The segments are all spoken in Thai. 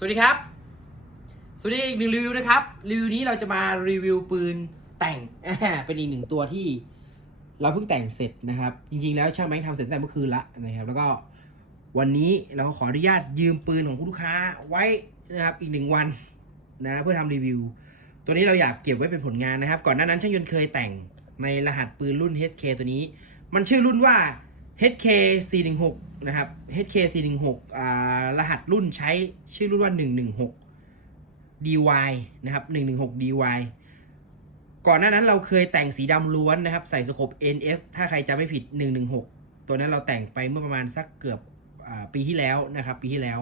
สวัสดีครับ สวัสดีอีกหนึ่งรีวิวนะครับ รีวิวนี้เราจะมารีวิวปืนแต่ง เป็นอีกหนึ่งตัวที่ เราเพิ่งแต่งเสร็จนะครับ จริงๆ แล้วช่างแบงค์ทำเสร็จตั้งแต่เมื่อคืนละนะครับ แล้วก็วันนี้เราขออนุญาตยืมปืนของคุณลูกค้าไว้นะครับอีกหนึ่งวันนะเพื่อทำรีวิว ตัวนี้เราอยากเก็บไว้เป็นผลงานนะครับ ก่อนหน้านั้นช่างยนต์เคยแต่งในรหัสปืนรุ่น HK ตัวนี้ มันชื่อรุ่นว่า HK 416นะครับ HK 416อ่ารหัสรุ่นใช้ชื่อรุ่นว่า 116 DY นะครับ 116 DY ก่อนหน้านั้นเราเคยแต่งสีดำล้วนนะครับ ใส่สโคป NS ถ้าใครจำไม่ผิด 116 ตัวนั้นเราแต่งไปเมื่อประมาณสักเกือบอปีที่แล้วนะครับ ปีที่แล้ว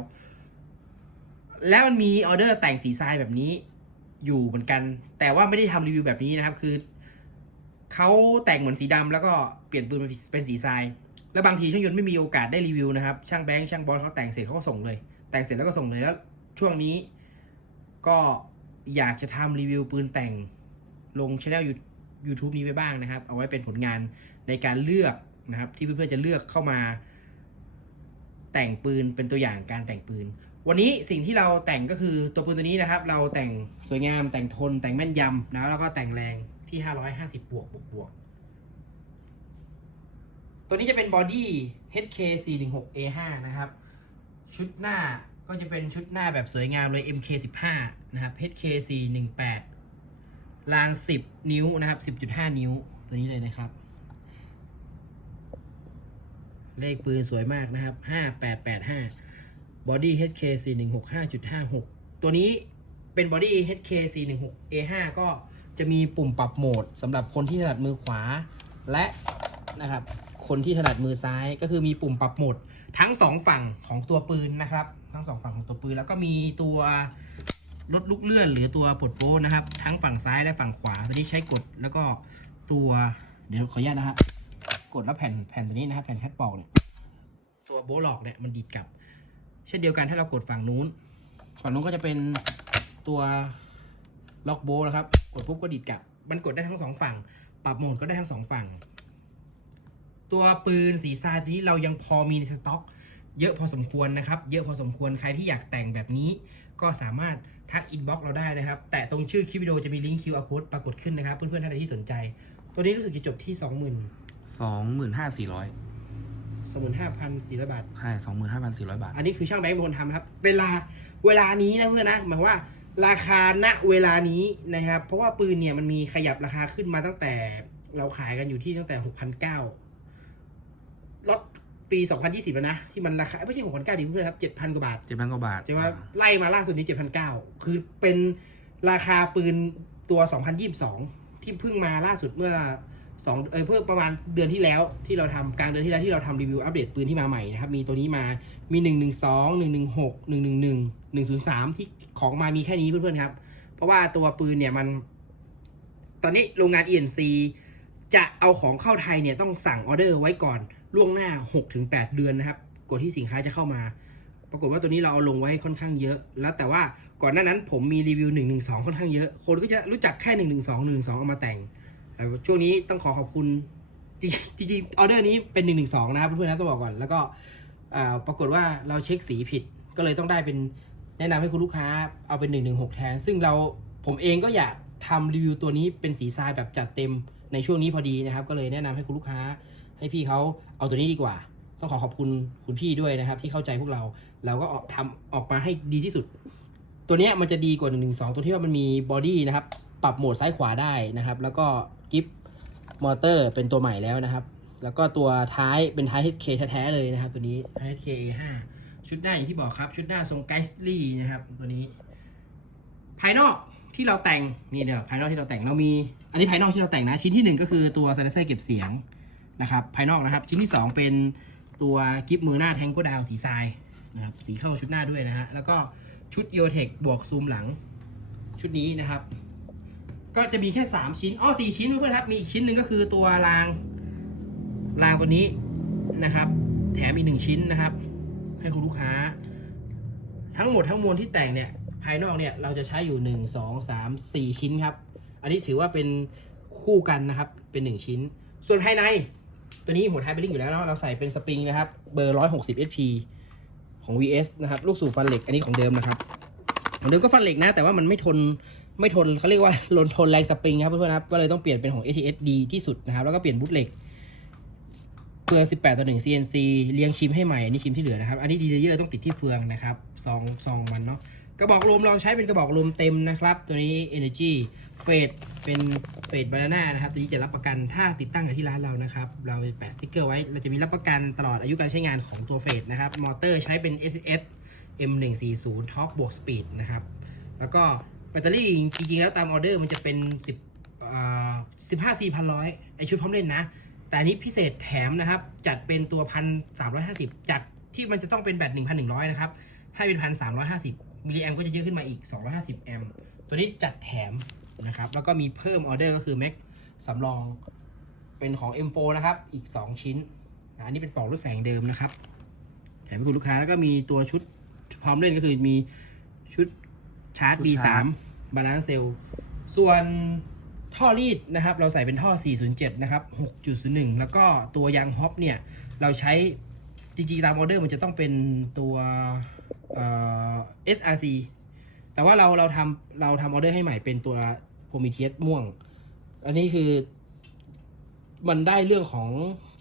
แล้วมันมีออเดอร์แต่งสีทรายแบบนี้อยู่เหมือนกัน แต่ว่าไม่ได้ทำรีวิวแบบนี้นะครับ คือเขาแต่งเหมือนสีดำแล้วก็เปลี่ยนปืนเป็นสีทราย แล้วบางทีช่างยนต์ไม่มีโอกาสได้รีวิวนะครับ ช่างแบงค์ช่างบอสเขาแต่งเสร็จเขาก็ส่งเลย แต่งเสร็จแล้วก็ส่งเลยแล้ว ช่วงนี้ก็อยากจะทำรีวิวปืนแต่งลงช่อง YouTube นี้ไปบ้างนะครับ เอาไว้เป็นผลงานในการเลือกนะครับ ที่เพื่อนๆจะเลือกเข้ามา แต่งปืนเป็นตัวอย่างการแต่งปืน วันนี้สิ่งที่เราแต่งก็คือตัวปืนตัวนี้นะครับ เราแต่งสวยงามแต่งทนแต่งแม่นยำนะแล้วก็แต่งแรงที่ 550 บวกบวกบวก ตัวนี้จะเป็นบอดี้ HK 416 A5 นะครับ ชุดหน้าก็จะเป็นชุดหน้าแบบสวยงามเลย MK 15นะครับ HK 418ราง 10 นิ้วนะครับ 10.5 นิ้วตัวนี้เลยนะครับ เลขปืนสวยมากนะครับ 5885 Body HK 416 5.56 ตัวนี้เป็น Body HK 416 A5 ก็จะมีปุ่มปรับโหมดสำหรับคนที่ถนัดมือขวาและนะครับ คนที่ถนัดมือซ้ายก็คือมีปุ่มปรับโหมดทั้งสองฝั่งของตัวปืนนะครับ ทั้งสองฝั่งของตัวปืน แล้วก็มีตัวลดลูกเลื่อนหรือตัวปลดโป้นะครับ ทั้งฝั่งซ้ายและฝั่งขวาตัวนี้ใช้กดแล้วก็ตัวเดี๋ยวขออนุญาตนะครับกดแล้วแผ่นแผ่นตัวนี้นะครับแผ่นแคตบอกเนี่ยตัวโบล็อกเนี่ยมันดีดกลับ เช่นเดียวกันถ้าเรากดฝั่งนู้น ฝั่งนู้นก็จะเป็นตัวล็อกโบว์นะครับ กดปุ๊บก็ดีดกลับ มันกดได้ทั้งสองฝั่ง ปรับโหมดก็ได้ทั้งสองฝั่ง ตัวปืนสีทรายตัวนี้เรายังพอมีในสต็อก เยอะพอสมควรนะครับ เยอะพอสมควรใครที่อยากแต่งแบบนี้ ก็สามารถทักอินบ็อกซ์เราได้นะครับ แต่ตรงชื่อคลิปวิดีโอจะมีลิงก์ QR code ปรากฏขึ้นนะครับ เพื่อนๆท่านใดที่สนใจ ตัวนี้รู้สึกจะจบที่ 20,000 สองหมื่นห้าสี่ร้อย25,400 บาท ใช่สองหมื่นห้าพันสี่ร้อยบาท อันนี้คือช่างแบงค์คนทำครับ เวลาเวลานี้นะเพื่อนนะหมายว่าราคาณเวลานี้นะครับ เพราะว่าปืนเนี่ยมันมีขยับราคาขึ้นมาตั้งแต่เราขายกันอยู่ที่ตั้งแต่ 6,900 รถปี 2020 แล้วนะ ที่มันราคาไม่ใช่หกพันเก้าดิเพื่อนครับ 7,000 กว่าบาทเจ็ดพันกว่าบาทใช่ว่าไล่มาล่าสุดนี้ 7,900 คือเป็นราคาปืนตัว 2022 ที่เพิ่งมาล่าสุดเมื่อสองเออเพิ่งประมาณเดือนที่แล้วที่เราทำกลางเดือนที่แล้วที่เราทำรีวิวอัปเดตปืนที่มาใหม่นะครับ มีตัวนี้มามี 1 1 2 1 1 6 1 1 1 1 0 3 ที่ของมามีแค่นี้เพื่อนๆครับ เพราะว่าตัวปืนเนี่ยมัน ตอนนี้โรงงาน ENC จะเอาของเข้าไทยเนี่ยต้องสั่งออเดอร์ไว้ก่อนล่วงหน้า 6-8 เดือนนะครับกว่าที่สินค้าจะเข้ามา ปรากฏว่าตัวนี้เราเอาลงไว้ค่อนข้างเยอะ แล้วแต่ว่าก่อนหน้านั้นผมมีรีวิว 112 ค่อนข้างเยอะ คนก็จะรู้จักแค่ 112 112 เอามาแต่งแต่ช่วงนี้ต้องขอขอบคุณจริงๆจริงออเดอร์นี้เป็น 112 นะครับเพื่อนๆนะต้องบอกก่อน แล้วก็ปรากฏว่าเราเช็คสีผิดก็เลยต้องได้เป็นแนะนำให้คุณลูกค้าเอาเป็น 116 แทน ซึ่งเราผมเองก็อยากทำรีวิวตัวนี้เป็นสีทรายแบบจัดเต็ม ในช่วงนี้พอดีนะครับ ก็เลยแนะนำให้คุณลูกค้า ให้พี่เขาเอาตัวนี้ดีกว่า ต้องขอขอบคุณคุณพี่ด้วยนะครับ ที่เข้าใจพวกเราเราก็ออกทำออกมาให้ดีที่สุด ตัวนี้มันจะดีกว่า1นึตัวที่ว่ามันมีบอดี้นะครับปรับโหมดซ้ายขวาได้นะครับ แล้วก็กิฟมอเตอร์เป็นตัวใหม่แล้วนะครับ แล้วก็ตัวท้ายเป็นท้าย HK แท้ๆเลยนะครับ ตัวนี้ท้าย HK A5 ชุดหน้าอย่างที่บอกครับ ชุดหน้าทรงไกส์ลี่นะครับ ตัวนี้ ภายนอกที่เราแต่งนี่เดี๋ยวภายนอกที่เราแต่งเรามี อันนี้ภายนอกที่เราแต่งนะ ชิ้นที่หนึ่งก็คือตัวไซเลนเซอร์เก็บเสียงนะครับ ภายนอกนะครับ ชิ้นที่สองเป็นตัวกิฟมือหน้าแทงโกดาวสีทรายนะครับ สีเข้าชุดหน้าด้วยนะฮะ แล้วก็ชุด e o t e c h บวกซูมหลังชุดนี้นะครับ ก็จะมีแค่ 3 ชิ้นอ้อ4ชิ้นเพื่อนๆครับ มีอีกชิ้นหนึ่งก็คือตัวรางรางตัวนี้นะครับ แถมอีกหนึ่งชิ้นนะครับ ให้คุณลูกค้า ทั้งหมดทั้งมวลที่แต่งเนี่ย ภายนอกเนี่ยเราจะใช้อยู่ 1 2 3 4 ชิ้นครับ อันนี้ถือว่าเป็นคู่กันนะครับ เป็น 1 ชิ้น ส่วนภายใน ตัวนี้หัวท้ายเป็นลิงอยู่แล้วเนาะ เราใส่เป็นสปริงนะครับ เบอร์ 160 SP ของ VS นะครับ ลูกสูบฟันเหล็ก อันนี้ของเดิมนะครับเหมือนเดิมก็ฟันเหล็กนะ แต่ว่ามันไม่ทน ไม่ทนเขาเรียกว่าลนทนแรงสปริงครับเพื่อนๆครับ ก็เลยต้องเปลี่ยนเป็นของ ATS ดีที่สุดนะครับ แล้วก็เปลี่ยนบูทเหล็กเฟือง 18 ต่อ 1 CNC เรียงชิมให้ใหม่ อันนี้ชิมที่เหลือนะครับ อันนี้ดีเลยอะต้องติดที่เฟืองนะครับ ซอง ซองมันเนาะ กระบอกลมเราใช้เป็นกระบอกลมเต็มนะครับ ตัวนี้ Energy เฟดเป็นเฟดบานาน่านะครับ ตัวนี้จะรับประกันถ้าติดตั้งกับที่ร้านเรานะครับ เราแปะสติ๊กเกอร์ไว้ เราจะมีรับประกันตลอดอายุการใช้งานของตัวเฟดนะครับ มอเตอร์ใช้เป็น SS M140 Torque บวก Speed นะครับ แล้วก็แบตเตอรี่จริงๆ แล้วตามออเดอร์มันจะเป็น 10อ่า15 4 1 0 0ไอชุดพร้อมเล่นนะ แต่อันนี้พิเศษแถมนะครับ จัดเป็นตัว 1,350 จากที่มันจะต้องเป็นแบต 1,100 นะครับ ให้เป็น 1,350 มิลลิแอมก็จะเยอะขึ้นมาอีก 250 แอมป์ตัวนี้จัดแถมนะครับ แล้วก็มีเพิ่มออเดอร์ก็คือ Mac สำรองเป็นของ M4 นะครับ อีก 2 ชิ้นนะอันนี้เป็นปลอกรูปแสงเดิมนะครับ แถมให้คุณลูกค้าแล้วก็มีตัวชุดพร้อมเล่นก็คือมีชุดชาร์จ ชุด B3 ชาร์จ บาลานซ์เซลส่วนท่อรีดนะครับ เราใส่เป็นท่อ 407 นะครับ 6.01 แล้วก็ตัวยางฮอปเนี่ย เราใช้จริงๆตามออเดอร์มันจะต้องเป็นตัว เอ่อ SRC แต่ว่าเราเราทำเราทำออเดอร์ให้ใหม่เป็นตัวโพมิเทียสม่วง อันนี้คือ มันได้เรื่องของ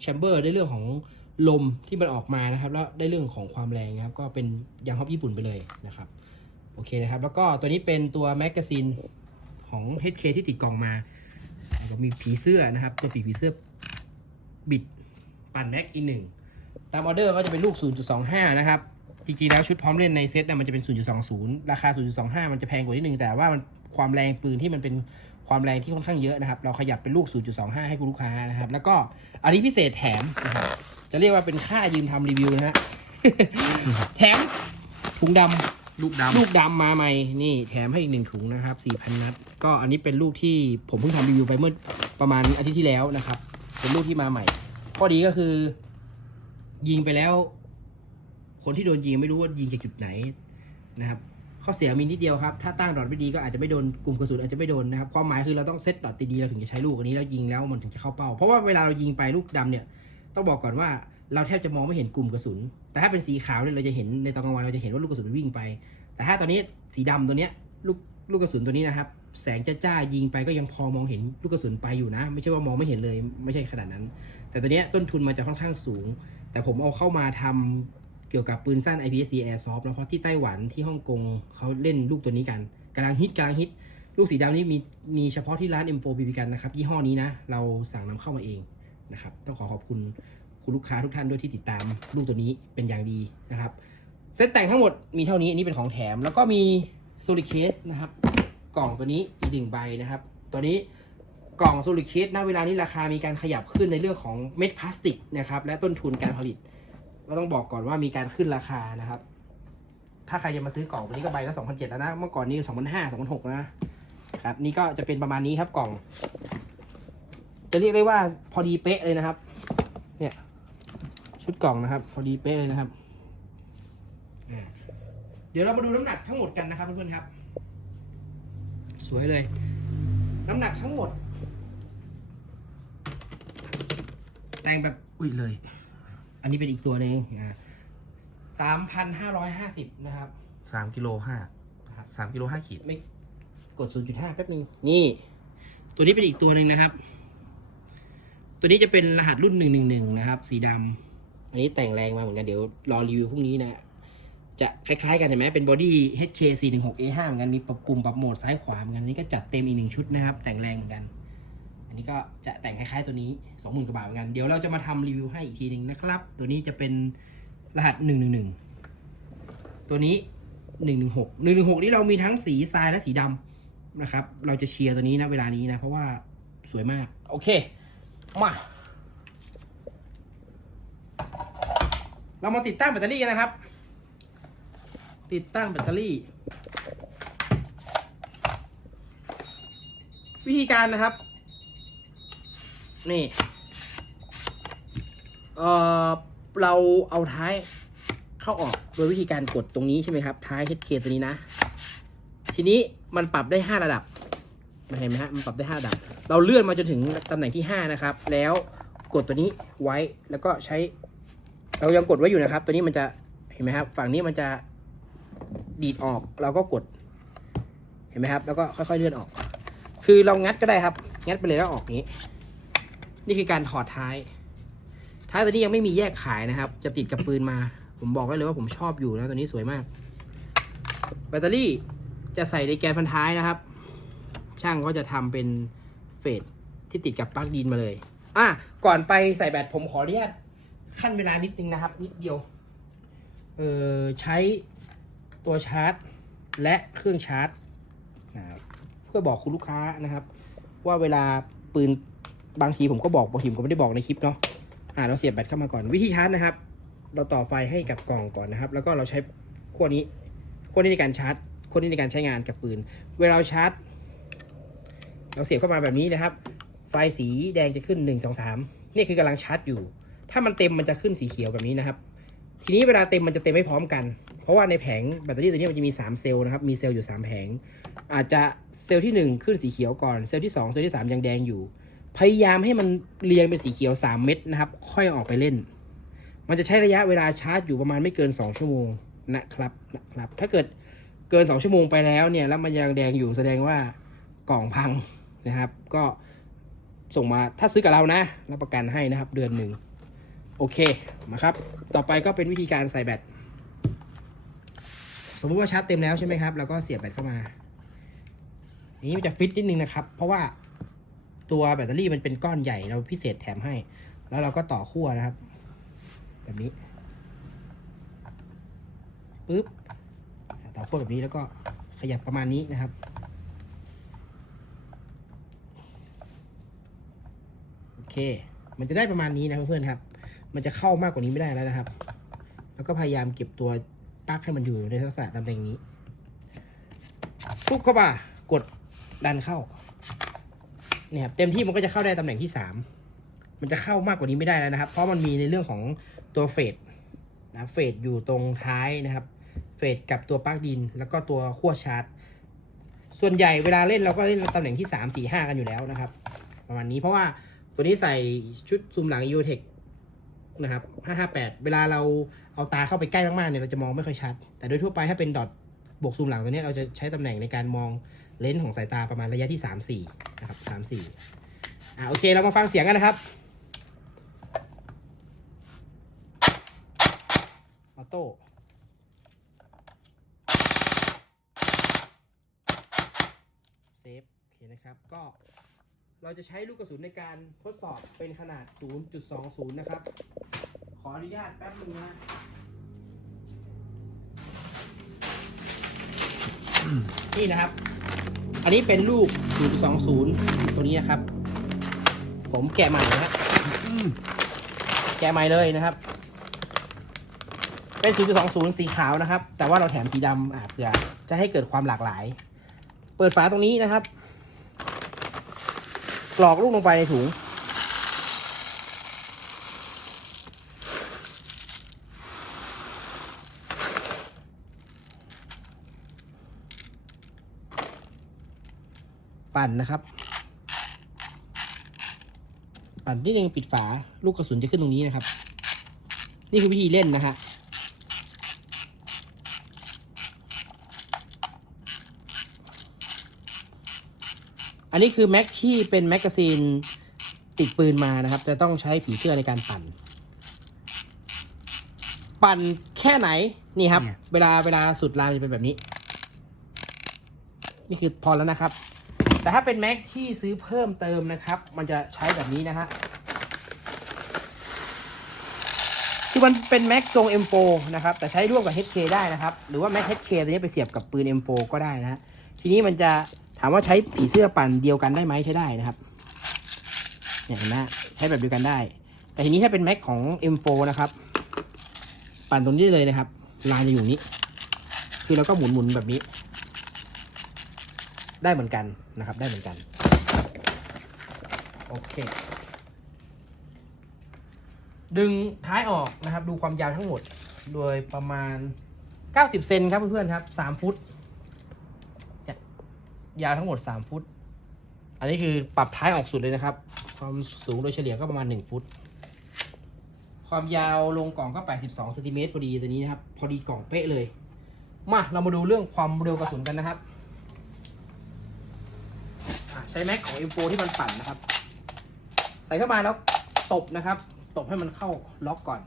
แชมเบอร์ได้เรื่องของลมที่มันออกมานะครับ แล้วได้เรื่องของความแรงนะครับ ก็เป็นยางฮอปญี่ปุ่นไปเลยนะครับโอเคนะครับ แล้วก็ตัวนี้เป็นตัวแมกกาซีนของ HK ที่ติดกล่องมาแล้วก็มีผีเสื้อนะครับ ตัวปีกผีเสื้อบิดปั่นแม็กอีกหนึ่งตามออเดอร์ก็จะเป็นลูก 0.25 นะครับ จริงๆแล้วชุดพร้อมเล่นในเซ็ตนะมันจะเป็น 0.20 ราคา 0.25 มันจะแพงกว่านิดนึงแต่ว่ามันความแรงปืนที่มันเป็นความแรงที่ค่อนข้างเยอะนะครับ เราขยับเป็นลูก 0.25 ให้คุณลูกค้านะครับ แล้วก็อันนี้พิเศษแถมนะครับจะเรียกว่าเป็นค่ายืนทำรีวิวนะฮะแถมถุงดำลูกดำลูกดำมาใหม่นี่แถมให้อีกหนึ่งถุงนะครับ4,000 นัด ก็อันนี้เป็นลูกที่ผมเพิ่งทำรีวิวไปเมื่อประมาณอาทิตย์ที่แล้วนะครับ เป็นลูกที่มาใหม่ ข้อดีก็คือ ยิงไปแล้ว คนที่โดนยิงไม่รู้ว่ายิงจากจุดไหนนะครับข้อเสียมีนิดเดียวครับ ถ้าตั้งดอทไม่ดีก็อาจจะไม่โดนกลุ่มกระสุนอาจจะไม่โดนนะครับ ความหมายคือเราต้องเซตดอทดีๆเราถึงจะใช้ลูกอันนี้แล้วยิงแล้วมันถึงจะเข้าเป้า เพราะว่าเวลาเรายิงไปลูกดำเนี่ย ต้องบอกก่อนว่าเราแทบจะมองไม่เห็นกลุ่มกระสุน แต่ถ้าเป็นสีขาวเนี่ยเราจะเห็นในตอนกลางวันเราจะเห็นว่าลูกกระสุนมันวิ่งไป แต่ถ้าตอนนี้สีดำตัวเนี้ยลูกลูกกระสุนตัวนี้นะครับ แสงจ้าๆยิงไปก็ยังพอมองเห็นลูกกระสุนไปอยู่นะ ไม่ใช่ว่ามองไม่เห็นเลยไม่ใช่ขนาดนั้น แต่ตัวเนี้ยต้นทุนมันจะค่อนข้างสูง แต่ผมเอาเข้ามาทำเกี่ยวกับปืนสั้น IPSC Airsoft นะเพราะที่ไต้หวันที่ฮ่องกงเขาเล่นลูกตัวนี้กันกำลังฮิตกำลังฮิต ลูกสีดำนี้มีมีเฉพาะที่ร้าน M4 BB กันนะครับ ยี่ห้อนี้นะ เราสั่งนำเข้ามาเองนะครับ ต้องขอขอบคุณคุณลูกค้าทุกท่านด้วยที่ติดตามลูกตัวนี้เป็นอย่างดีนะครับ เซตแต่งทั้งหมดมีเท่านี้อันนี้เป็นของแถม แล้วก็มีโซลิเคสนะครับ กล่องตัวนี้อีกหนึ่งใบนะครับ ตัวนี้กล่องโซลิเคสณเวลานี้ราคามีการขยับขึ้นในเรื่องของเม็ดพลาสติกนะครับและต้นทุนการผลิต ก็ต้องบอกก่อนว่ามีการขึ้นราคานะครับ ถ้าใครจะมาซื้อกล่องตัวนี้ก็ใบละสองพันเจ็ดแล้วนะ เมื่อก่อนนี้สองพันห้าสองพันหกนะครับ นี่ก็จะเป็นประมาณนี้ครับกล่อง จะเรียกได้ว่าพอดีเป๊ะเลยนะครับ เนี่ย ชุดกล่องนะครับ พอดีเป๊ะเลยนะครับ เดี๋ยวเรามาดูน้ำหนักทั้งหมดกันนะครับเพื่อนๆครับ สวยเลย น้ำหนักทั้งหมด แต่งแบบ อุ้ยเลย อันนี้เป็นอีกตัวหนึ่งอ่าสามพันห้าร้อยห้าสิบนะครับสามกิโลห้าครับสามกิโลห้าขีด ไม่กด0.5แป๊บนึง นี่ ตัวนี้เป็นอีกตัวหนึ่งนะครับ ตัวนี้จะเป็นรหัสรุ่น111นะครับ สีดำอันนี้แต่งแรงมาเหมือนกันเดี๋ยวรอรีวิวพรุ่งนี้นะ จะคล้ายๆกันเห็นไหมเป็นบอดี้ HK 416 A5 เหมือนกันมีปรับปุ่มปรับโหมดซ้ายขวาเหมือนกันอันนี้ก็จัดเต็มอีกหนึ่งชุดนะครับ แต่งแรงเหมือนกัน อันนี้ก็จะแต่งคล้ายๆตัวนี้ 20,000กว่าบาทเหมือนกัน เดี๋ยวเราจะมาทำรีวิวให้อีกทีหนึ่งนะครับ ตัวนี้จะเป็นรหัส 111 ตัวนี้ 116 116 นี่เรามีทั้งสีทรายและสีดำนะครับ เราจะเชียร์ตัวนี้นะเวลานี้นะ เพราะว่าสวยมาก โอเค มาเรามาติดตั้งแบตเตอรี่กันนะครับ ติดตั้งแบตเตอรี่ วิธีการนะครับ นี่ เออเราเอาท้ายเข้าออกโดยวิธีการกดตรงนี้ใช่ไหมครับ ท้าย HK ตัวนี้นะ ทีนี้มันปรับได้ 5 ระดับเห็นไหมฮะมันปรับได้ 5 ระดับ เราเลื่อนมาจนถึงตำแหน่งที่ 5 นะครับ แล้วกดตัวนี้ไว้แล้วก็ใช้ เรายังกดไว้อยู่นะครับ ตัวนี้มันจะเห็นไหมครับ ฝั่งนี้มันจะดีดออกเราก็กด เห็นไหมครับ แล้วก็ค่อยๆเลื่อนออก คือเรางัดก็ได้ครับ งัดไปเลยแล้วออกนี้ นี่คือการถอดท้าย ท้ายตัวนี้ยังไม่มีแยกขายนะครับ จะติดกับปืนมา ผมบอกได้เลยว่าผมชอบอยู่นะตัวนี้สวยมาก แบตเตอรี่จะใส่ในแกนพันท้ายนะครับ ช่างก็จะทำเป็นเฟสที่ติดกับปลั๊กดินมาเลย อะ ก่อนไปใส่แบตผมขออนุญาตขั้นเวลานิดนึงนะครับ นิดเดียว เออใช้ตัวชาร์จ และเครื่องชาร์จนะเพื่อบอกคุณลูกค้านะครับ ว่าเวลาปืน บางทีผมก็บอกบางทีผมก็ไม่ได้บอกในคลิปเนาะอ่าเราเสียบแบตเข้ามาก่อนวิธีชาร์จนะครับ เราต่อไฟให้กับกล่องก่อนนะครับ แล้วก็เราใช้ขั้วนี้ขั้วนี้ในการชาร์จขั้วนี้ในการใช้งานกับปืน เวลาเราชาร์จ เราเสียบเข้ามาแบบนี้นะครับ ไฟสีแดงจะขึ้น1 2 3นี่คือกำลังชาร์จอยู่ ถ้ามันเต็มมันจะขึ้นสีเขียวแบบนี้นะครับ ทีนี้เวลาเต็มมันจะเต็มไม่พร้อมกัน เพราะว่าในแผงแบตเตอรี่ตัวนี้มันจะมี 3 เซลล์นะครับมีเซลล์อยู่ 3 แผง อาจจะเซลล์ที่ 1 ขึ้นสีเขียวก่อนเซลล์ที่2เซลล์ที่ 3 ยังแดงอยู่ พยายามให้มันเรียงเป็นสีเขียว 3 เม็ดนะครับ ค่อยออกไปเล่น มันจะใช้ระยะเวลาชาร์จอยู่ประมาณไม่เกิน 2 ชั่วโมงนะครับนะครับ ถ้าเกิดเกิน 2 ชั่วโมงไปแล้วเนี่ย แล้วมันยังแดงอยู่แสดงว่ากล่องพังนะครับ ก็ส่งมาถ้าซื้อกับเรานะรับประกันให้นะครับ เดือนหนึ่งโอเคมาครับ ต่อไปก็เป็นวิธีการใส่แบตสมมุติว่าชาร์จเต็มแล้วใช่ไหมครับ แล้วก็เสียบแบตเข้ามานนี้มันจะฟิตนิดนึงนะครับ เพราะว่า ตัวแบตเตอรี่มันเป็นก้อนใหญ่เราพิเศษแถมให้ แล้วเราก็ต่อขั้วนะครับ แบบนี้ปึ๊บต่อขั้วแบบนี้แล้วก็ขยับประมาณนี้นะครับ โอเค มันจะได้ประมาณนี้นะเพื่อนๆครับ มันจะเข้ามากกว่านี้ไม่ได้แล้วนะครับ แล้วก็พยายามเก็บตัวปลั๊กให้มันอยู่ในลักษณะตำแหน่งนี้ปุ๊บเข้ามากดดันเข้า เนี่ยครับเต็มที่มันก็จะเข้าได้ตำแหน่งที่สามมันจะเข้ามากกว่านี้ไม่ได้แล้วนะครับ เพราะมันมีในเรื่องของตัวเฟดนะเฟดอยู่ตรงท้ายนะครับ เฟดกับตัวปลั๊กดิน แล้วก็ตัวขั้วชาร์จ ส่วนใหญ่เวลาเล่นเราก็เล่นตำแหน่งที่สามสี่ห้ากันอยู่แล้วนะครับ ประมาณนี้เพราะว่าตัวนี้ใส่ชุดซูมหลัง e o t e c นะครับ 558 เวลาเราเอาตาเข้าไปใกล้มากๆเนี่ยเราจะมองไม่ค่อยชัด แต่โดยทั่วไปถ้าเป็นดอทบวกซูมหลังตัวนี้เราจะใช้ตำแหน่งในการมอง เลนส์ของสายตาประมาณระยะที่ 3 4 นะครับ 3 4 อะโอเคเรามาฟังเสียงกันนะครับ ออโต้เซฟโอเคนะครับ ก็เราจะใช้ลูกกระสุนในการทดสอบเป็นขนาด 0.20 นะครับ ขออนุญาตแป๊บนึงนะนี่นะครับ อันนี้เป็นลูก 0.20 ตัวนี้นะครับ ผมแกะใหม่นะครับแกะใหม่เลยนะครับ เป็น 0.20 สีขาวนะครับ แต่ว่าเราแถมสีดำอะเพื่อจะให้เกิดความหลากหลาย เปิดฝาตรงนี้นะครับ กรอกลูกลงไปในถุง ปั่นนะครับ ปั่นนิดนึงปิดฝาลูกกระสุนจะขึ้นตรงนี้นะครับ นี่คือวิธีเล่นนะฮะอันนี้คือแม็กที่เป็นแมกกาซีนติดปืนมานะครับ จะต้องใช้ผีเสื้อในการปั่น ปั่นแค่ไหนนี่ครับเนี่ยเวลาเวลาสุดรามจะเป็นแบบนี้ นี่คือพอแล้วนะครับ แต่ถ้าเป็นแม็กที่ซื้อเพิ่มเติมนะครับ มันจะใช้แบบนี้นะฮะคือมันเป็นแม็กทรง M4 นะครับ แต่ใช้ร่วมกับ HK ได้นะครับ หรือว่าแม็ก HK ตัวนี้ไปเสียบกับปืน M4 ก็ได้นะฮะทีนี้มันจะถามว่าใช้ผีเสื้อปั่นเดียวกันได้ไหมใช้ได้นะครับเนี่ยเห็นไหมใช้แบบเดียวกันได้ แต่ทีนี้ถ้าเป็นแม็กของ M4 นะครับ ปั่นตรงนี้เลยนะครับลายจะอยู่นี้ คือเราก็หมุนหมุนๆแบบนี้ ได้เหมือนกันนะครับได้เหมือนกันโอเค ดึงท้ายออกนะครับ ดูความยาวทั้งหมดโดยประมาณ 90 เซนครับเพื่อนๆครับ 3 ฟุต ยาวทั้งหมด 3 ฟุต อันนี้คือปรับท้ายออกสุดเลยนะครับ ความสูงโดยเฉลี่ยก็ประมาณ 1 ฟุต ความยาวลงกล่องก็ 82เซนติเมตรพอดีตัวนี้นะครับ พอดีกล่องเป๊ะเลย มาเรามาดูเรื่องความเร็วกระสุนกันนะครับ ช้แม็กของ M4 ที่มันปั่นนะครับ ใส่เข้ามาแล้วตบนะครับ ตบให้มันเข้าล็อกก่อน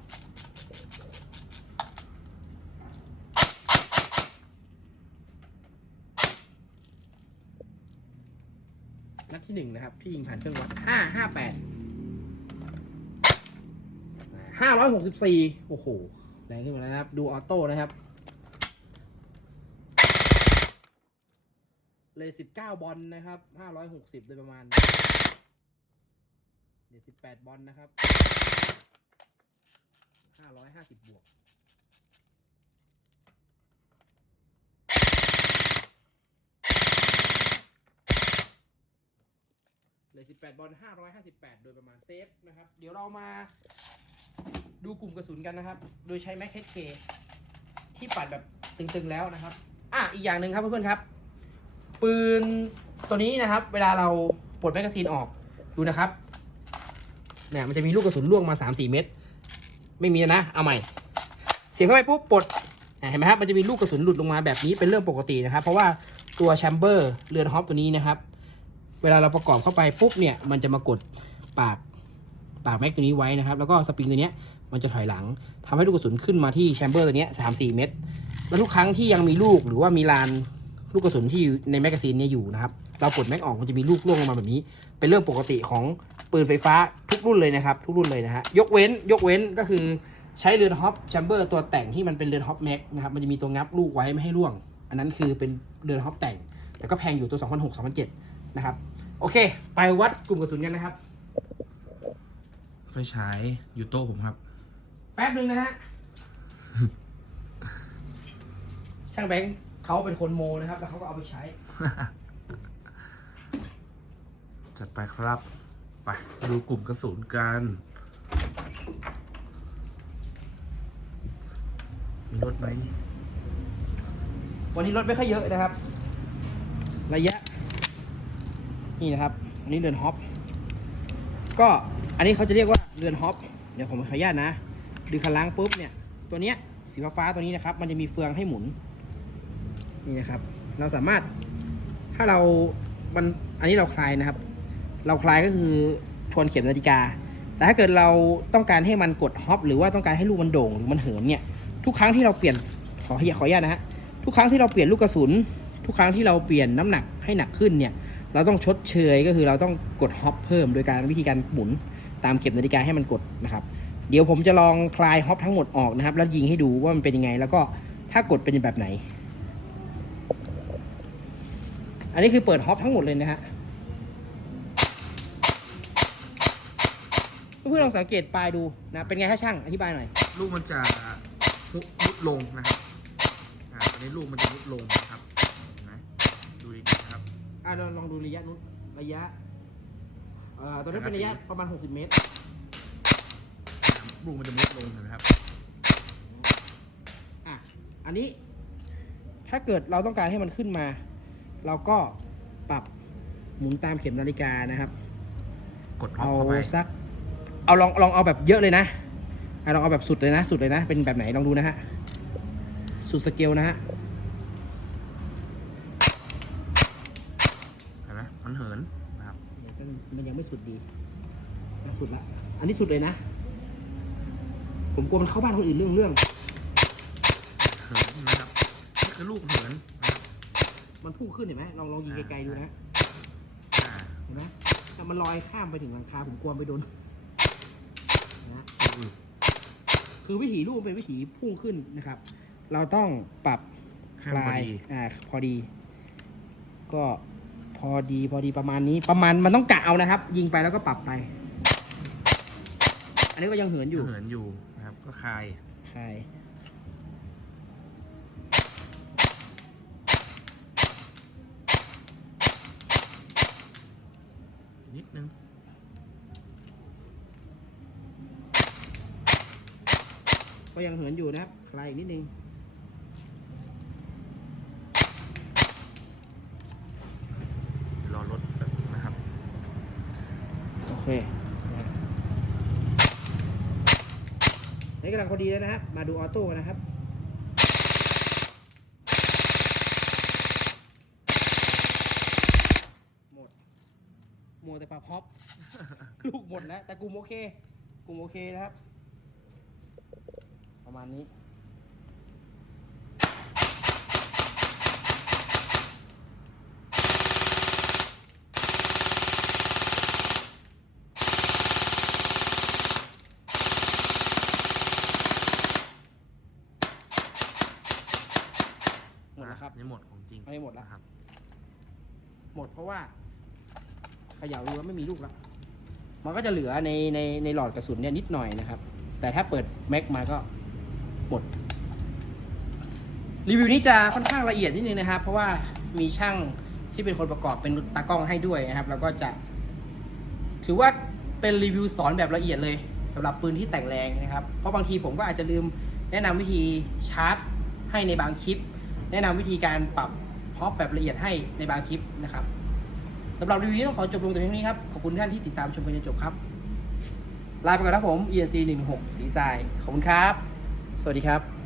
นัดที่หนึ่งนะครับ ที่ยิงผ่านเครื่องวัดห้าห้าแปดห้าร้อยหกสิบสี่โอ้โห แรงขึ้นมาแล้วนะครับ ดูออโต้นะครับ เลยสิบเก้าบอลนะครับห้าร้อยหกสิบโดยประมาณเดี๋ยวสิบแปดบอลนะครับห้าร้อยห้าสิบบวกเลยสิบแปดบอลห้าร้อยห้าสิบแปดโดยประมาณเซฟนะครับ เดี๋ยวเรามาดูกลุ่มกระสุนกันนะครับ โดยใช้แม็กเฮดเคที่ปัดแบบตึงๆแล้วนะครับ อะ อีกอย่างหนึ่งครับเพื่อนๆครับ ปืนตัวนี้นะครับ เวลาเราปลดแมกกาซีนออกดูนะครับเนี่ยมันจะมีลูกกระสุนล่วงมา 3 4 เม็ดไม่มีนะ เอาใหม่ เสียบเข้าไปปุ๊บปลดเห็นไหมครับมันจะมีลูกกระสุนหลุดลงมาแบบนี้เป็นเรื่องปกตินะครับ เพราะว่าตัวแชมเบอร์เรือนฮอปตัวนี้นะครับ เวลาเราประกอบเข้าไปปุ๊บเนี่ยมันจะมากดปากปากแม็กตัวนี้ไว้นะครับ แล้วก็สปริงตัวเนี้ยมันจะถอยหลังทำให้ลูกกระสุนขึ้นมาที่แชมเบอร์ตัวเนี้ยสามสี่เม็ดแล้วทุกครั้งที่ยังมีลูกหรือว่ามีลาน ลูกกระสุนที่อยู่ในแมกกาซีนเนี่ยอยู่นะครับ เรากดแม็กออกมันจะมีลูกล่วงลงมาแบบนี้ เป็นเรื่องปกติของปืนไฟฟ้าทุกรุ่นเลยนะครับ ทุกรุ่นเลยนะฮะ ยกเว้น ยกเว้นก็คือใช้เรือนฮอปแชมเบอร์ตัวแต่งที่มันเป็นเรือนฮอปแม็กนะครับ มันจะมีตัวงับลูกไว้ไม่ให้ร่วง อันนั้นคือเป็นเรือนฮอปแต่ง แต่ก็แพงอยู่ตัว 2006 2007 นะครับ โอเค ไปวัดกลุ่มกระสุนกันนะครับ ไฟฉายอยู่โต๊ะผมครับ แป๊บหนึ่งนะฮะ ช่างแบงค์ เขาเป็นคนโมนะครับ แล้วเขาก็เอาไปใช้ จัดไปครับ ไปดูกลุ่มกระสุนกัน มีรถไหมวันนี้รถไม่ค่อยเยอะนะครับ ระยะ นี่นะครับ อันนี้เรือนฮอป ก็อันนี้เขาจะเรียกว่าเรือนฮอป เดี๋ยวผมขออนุญาตนะ ดึงคันล้างปุ๊บเนี่ย ตัวเนี้ยสีฟ้าๆตัวนี้นะครับ มันจะมีเฟืองให้หมุน นี่นะครับ เราสามารถถ้าเรามันอันนี้เราคลายนะครับ เราคลายก็คือทวนเข็มนาฬิกา แต่ถ้าเกิดเราต้องการให้มันกดฮอปหรือว่าต้องการให้ลูกมันโด่งหรือมันเหินเนี่ยทุกครั้งที่เราเปลี่ยนขอขออนุญาตนะฮะทุกครั้งที่เราเปลี่ยนลูกกระสุน ทุกครั้งที่เราเปลี่ยนน้ำหนักให้หนักขึ้นเนี่ยเราต้องชดเชยก็คือเราต้องกดฮอปเพิ่มโดยการวิธีการหมุนตามเข็มนาฬิกาให้มันกดนะครับ เดี๋ยวผมจะลองคลายฮอปทั้งหมดออกนะครับ แล้วยิงให้ดูว่ามันเป็นยังไง แล้วก็ถ้ากดเป็นแบบไหน อั นนี้คือเปิดฮอปทั้งหมดเลยนะฮะเพื่อนๆลองสังเกตปลายดูนะเป็นไงถ้าช่างอธิบายหน่อยลูกมันจะมุมุดลงนะครับอ่าตอนนี้ลูกมันจะมุดลงนะครับเห็นไหมดูดีๆนะครับอะเราลองดูระยะนู้นระยะเอ่อตอนนี้เป็นระยะประมาณ 60 เมตรลูกมันจะมุดลงเห็นไหมครับอะอันนี้ถ้าเกิดเราต้องการให้มันขึ้นมา เราก็ปรับหมุนตามเข็มนาฬิกานะครับ กดฮอปเอาเข้าไปสัก เอาลองลองเอาแบบเยอะเลยนะอะลองเอาแบบสุดเลยนะ สุดเลยนะ เป็นแบบไหนลองดูนะฮะ สุดสเกลนะฮะ เห็นไหมมันเหินนะครับ มันยังไม่สุดดีอะสุดละ อันนี้สุดเลยนะ ผมกลัวมันเข้าบ้านคนอื่นเรื่องเรื่อง เหินนะครับนี่คือลูกเหินนะครับ มันพุ่งขึ้นเห็นไหมลองลองยิงไกลๆดูนะอ่าเห็นไหมถ้ามันลอยข้ามไปถึงหลังคาผมกลัวไปโดนนะอุ้ยคือวิถีลูกมันเป็นวิถีพุ่งขึ้นนะครับ เราต้องปรับให้มันพอดีอ่าพอดี ก็พอดีพอดีประมาณนี้ประมาณมันต้องกะเอานะครับ ยิงไปแล้วก็ปรับไป อันนี้ก็ยังเหินอยู่เหินอยู่นะครับ ก็คลายใช่ นิดนึงก็ยังเหินอยู่นะครับคลายอีกนิดนึงรอรถแป๊บนึงนะครับ โอเคนี่กำลังพอดีแล้วนะครับ มาดูออโต้นะครับ หมด แต่ปลาพ็อป ลูกหมดแล้ว แต่กลุ่มโอเค กลุ่มโอเคนะครับ ประมาณนี้ หมดแล้วครับ นี่หมดของจริง อันนี้หมดแล้ว นะครับ หมดเพราะว่า เขย่าดูว่าไม่มีลูกแล้วมันก็จะเหลือในในในหลอดกระสุนเนี่ยนิดหน่อยนะครับ แต่ถ้าเปิดแม็กมาก็หมด รีวิวนี้จะค่อนข้างละเอียดนิดนึงนะครับ เพราะว่ามีช่างที่เป็นคนประกอบเป็นตากล้องให้ด้วยนะครับ แล้วก็จะ ถือว่าเป็นรีวิวสอนแบบละเอียดเลยสำหรับปืนที่แต่งแรงนะครับ เพราะบางทีผมก็อาจจะลืมแนะนำวิธีชาร์จให้ในบางคลิป แนะนำวิธีการปรับพ็อปแบบละเอียดให้ในบางคลิปนะครับ สำหรับรีวิวนี้ต้องขอจบลงแต่เพียงนี้ครับ ขอบคุณท่านที่ติดตามชมไปจนจบครับ ลาไปก่อนครับผม ENC 1 6สีทรายขอบคุณครับ สวัสดีครับ